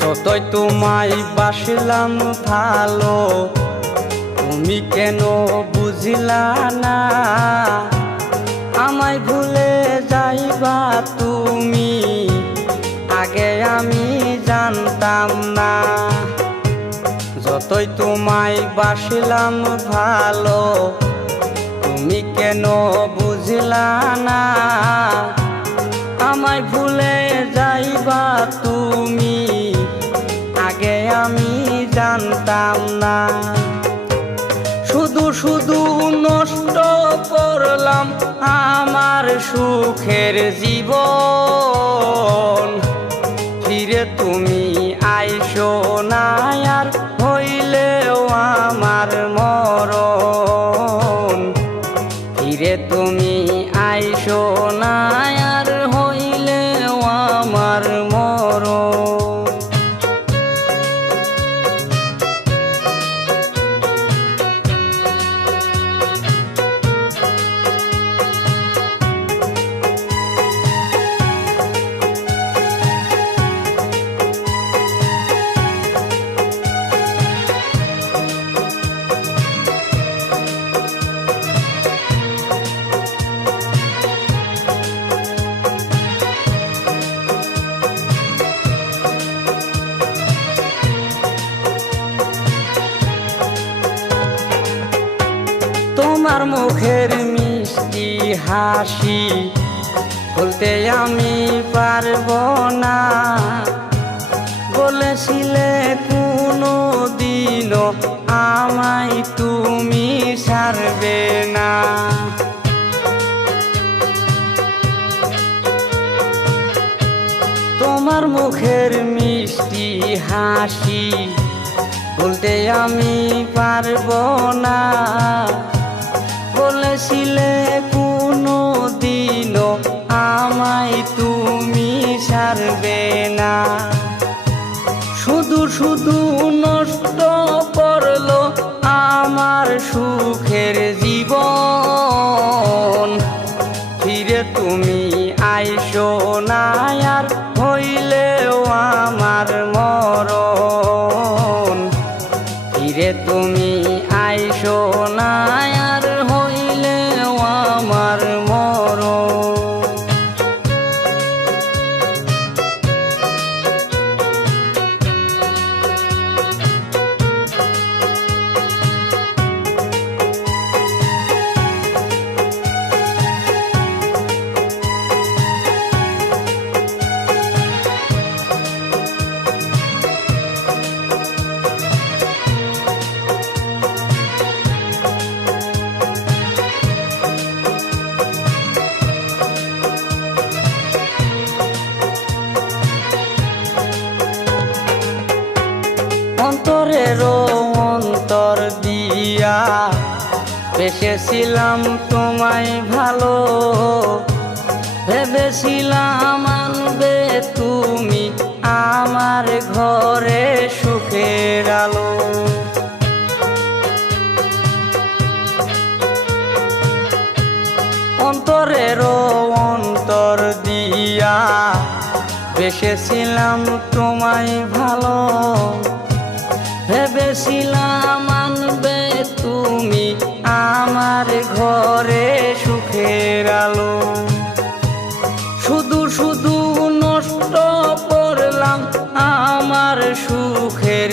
যতই তোমায় বাসলাম ভালো, তুমি কেন বুঝিলা না? আমায় ভুলে যাইবা তুমি, আগে আমি জানতাম না। যতই তোমায় বাসলাম ভালো, তুমি কেন বুঝিলা না? আমায় ভুলে যাইবা তুমি, আগে আমি জানতাম না। শুধু শুধু নষ্ট করলাম আমার সুখের জীবন। ফিরে তুমি আইসো না আর, হইলেও আমার মরণ। ফিরে তুমি আইসো না আর, হইলেও আমার মরণ। তোমার মুখের মিষ্টি হাসি বলতে আমি পারবো না। বলেছিলে কোনো দিনও আমায় তুমি ছাড়বে না। তোমার মুখের মিষ্টি হাসি বলতে আমি পারবো না। বলেছিলে কোনো দিনও আমায় তুমি ছাড়বে না। শুধু শুধু নষ্ট করলো আমার সুখের জীবন। ফিরে তুমি আইসো না আর, হইলেও আমার মরণ। ফিরে তুমি আইসো না আর, হইলেও আমার মরণ। অন্তরেরও অন্তর দিয়া বেসেছিলাম তোমায় ভালো। ভেবেছিলাম আনবে তুমি আমার ঘরে সুখের আলো। অন্তরেরও অন্তর দিয়া বেসেছিলাম তোমায় ভালো। ভেবেছিলাম আনবে তুমি আমার ঘরে সুখের আলো। শুধু শুধু নষ্ট করলাম আমার সুখের